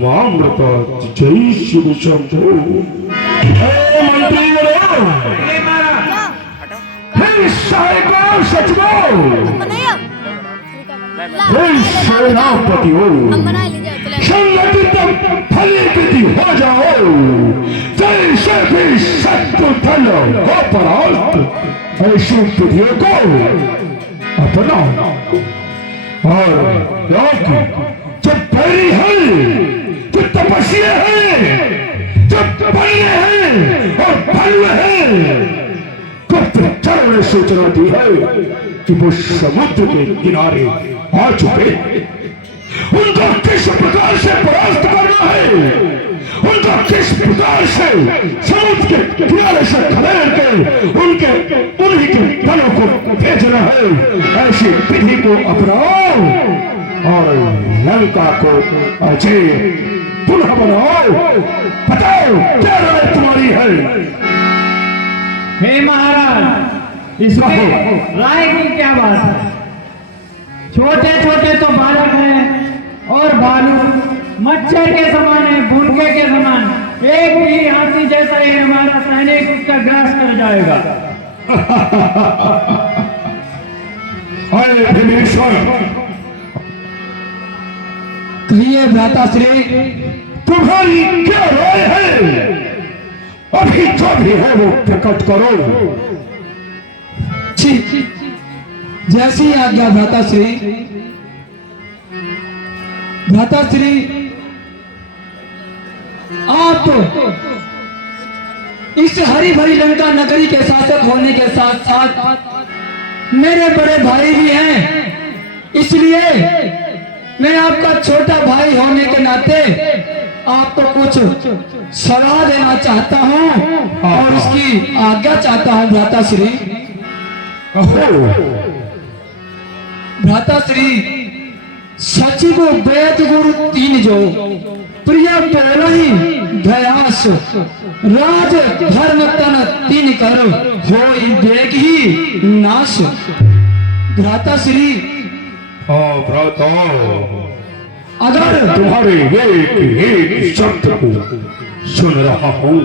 मामलता जय शिव शंभो मंत्री सचिवो सेनापति हो संगठित फलीकृति हो जाओ जैसे भी शत्रु दल हो परास्त ऐसी बुद्धियों को अपनाओ और जो बैरी है जो तपस्या है जो बल्ले हैं और बल्ले हैं गुप्तचर ने सूचना दी है कि वो समुद्र के किनारे आ चुके उनको किस प्रकार से परास्त करना है उनको किस प्रकार से समुद्र के किनारे से खदेड़ के उनके उन्हीं के दलों को भेजना है ऐसी विधि को अपनाओ और लंका को अजय पुनः बनाओ बताओ क्या राय तुम्हारी है। हे महाराज इसमें राय की क्या बात है। छोटे छोटे तो बालक हैं और भालू मच्छर के समान है भूनके के समान एक भी हाथी जैसा ही हमारा सैनिक उसका ग्रास कर जाएगा। अरे भीमेश्वर कहिए भ्राताश्री तुम्हारी क्या राय है अभी जो भी है वो प्रकट करो। जैसी आज्ञा भ्राताश्री। भ्राताश्री आप इस हरी भरी लंका नगरी के शासक होने के साथ साथ मेरे बड़े भाई भी हैं इसलिए मैं आपका छोटा भाई होने के नाते आपको कुछ सलाह देना चाहता हूं और उसकी आज्ञा चाहता हूं भ्राताश्री। भ्राताश्री सचिव वेद गुरु तीन जो प्रिय बोलहि भयास राज धर्म तन तीन कर होई देख ही नाश। भ्राताश्री भ्राता अगर तुम्हारे एक शब्द को सुन रहा हूँ।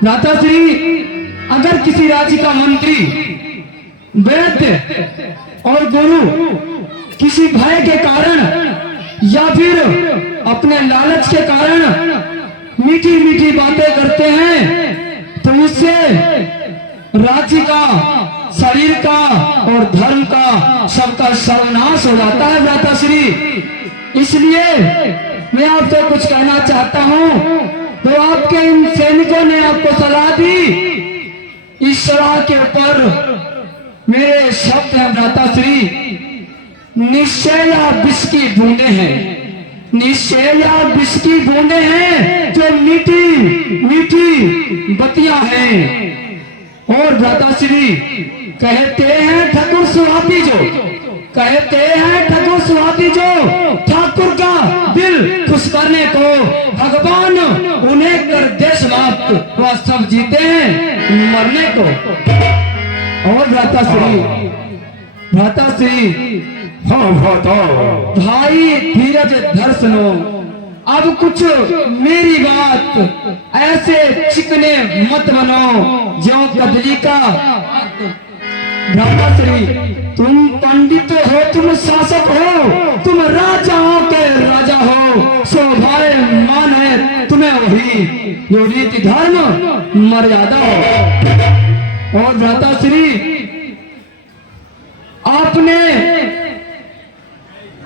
भ्राताश्री अगर किसी राज्य का मंत्री वैद्य और गुरु किसी भय के कारण या फिर अपने लालच के कारण मीठी मीठी बातें करते हैं तो उससे राज्य का शरीर का और धर्म का सबका सर्वनाश हो जाता है भ्राताश्री। इसलिए मैं आपसे कुछ कहना चाहता हूं तो आपके इन सैनिकों ने आपको सलाह दी इस सलाह के ऊपर मेरे शब्द हैं भ्राताश्री। निश्चय या विष की बूंदे हैं निश्चय या विष की बूंदे हैं जो मीठी मीठी बतियां हैं। और भ्राताश्री कहते हैं ठाकुर सुहाती जो कहते हैं ठाकुर सुहाती जो ठाकुर का दिल खुश करने को भगवान उन्हें कर दे समाप्त वह सब जीते हैं मरने को। और भ्राताश्री हाँ भ्राता भाई धीरज धर सुनो अब कुछ मेरी बात ऐसे चिकने मत बनो जो कदली का। भ्राताश्री तुम पंडित हो तुम शासक हो तुम राजाओं के राजा हो स्वभाव मान है तुम्हें वही जो रीति धर्म मर्यादा हो। और भ्राताश्री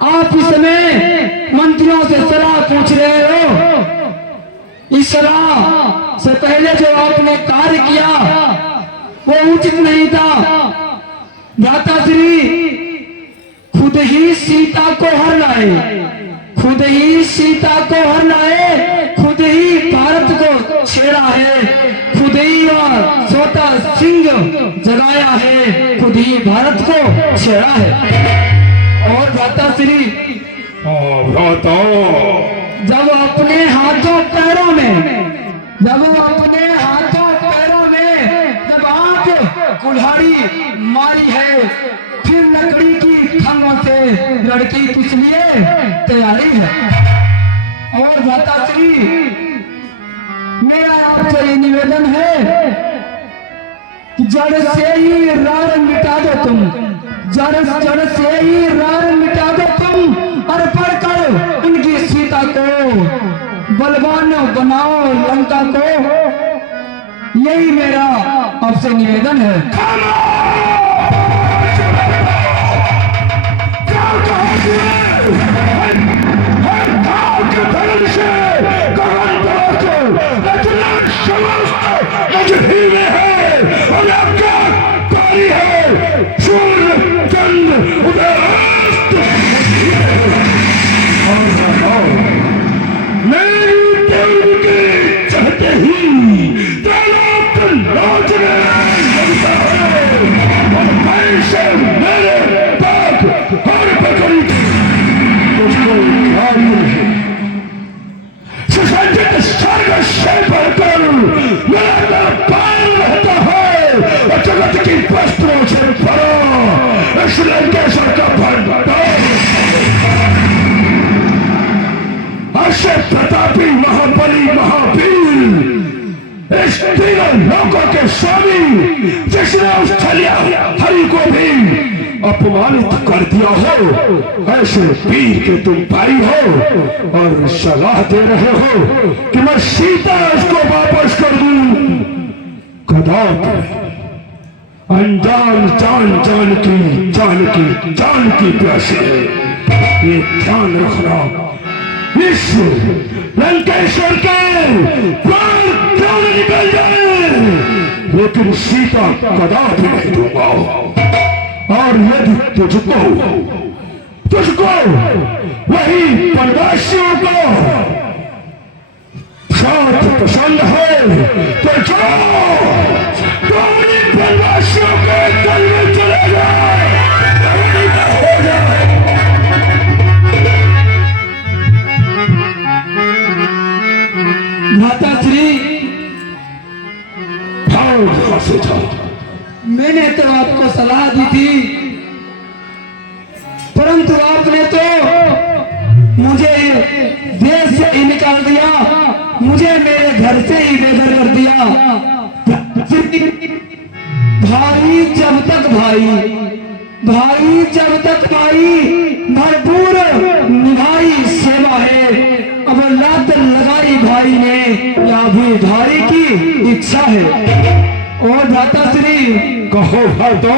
आप इस समय मंत्रियों से सलाह पूछ रहे हो। इस सलाह से पहले जो आपने कार्य किया वो उचित नहीं था। भ्राताश्री खुद ही सीता को हर लाए खुद ही सीता को हर लाए खुद ही भारत को छेड़ा है खुद ही वह सोता सिंह जगाया है खुद ही भारत को छेड़ा है। और भ्राताश्री जब अपने हाथों पैरों में जब आप कुल्हाड़ी मारी है फिर लकड़ी की खंभों से लड़की किस लिए तैयारी है। और भ्राताश्री मेरा आपसे ये निवेदन है कि जड़ से ही रार मिटा दो तुम, जड़ से ही रार मिटा दो तुम, और पढ़कर उनकी सीता को बलवान बनाओ लंका को। यही मेरा आपसे निवेदन है। जगत की वस्त्रों से भरो इस लंकेश्वर का भंडार, अश्य प्रतापी महाबली महावीर, इस तीनों लोकों के स्वामी, जिसने उस छलिया हरि को भी अपमानित कर दिया हो, ऐसे वीर के तुम भाई हो और सलाह दे रहे हो कि मैं सीता उसको वापस कर दूं। कदापि अनजान जान की प्यासी है, ये ध्यान रखना। इस लंकेश्वर के प्राण क्यों निकल जाए, लेकिन सीता कदापि नहीं दूंगा। और यदि तुझको वही परवासियों को साथ पसंद है तो तो उन्हीं परवासियों के दल में चले जाए। भ्राताश्री मैंने तो आपको सलाह दी थी, परंतु आपने तो मुझे देश से ही निकाल दिया, मुझे मेरे घर से ही बेघर कर दिया। भाई जब तक भाई भरपूर निभाई सेवा है, अब लात लगाई भाई ने या भी भाई की इच्छा है। और भ्राताश्री कहो भरदो,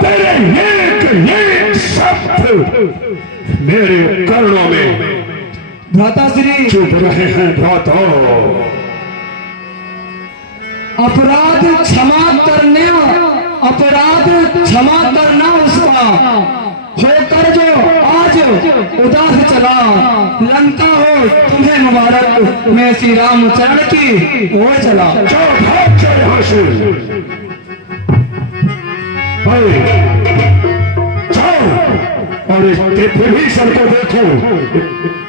तेरे एक शब्द मेरे कर्णों में भ्राताश्री चुप रहे हैं। भ्राता, अपराध क्षमा करना उसका होकर जो आज उदास चला, लंका हो तुम्हें मुबारक, मैं श्री रामचरण की ओर चला। भाग जाए यहाँ से, जाओ और इस विभीषण को देखो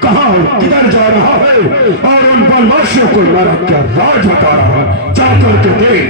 कहाँ किधर जा रहा है और उन बलवासियों को नरक का राज बता रहा, जाकर के देख।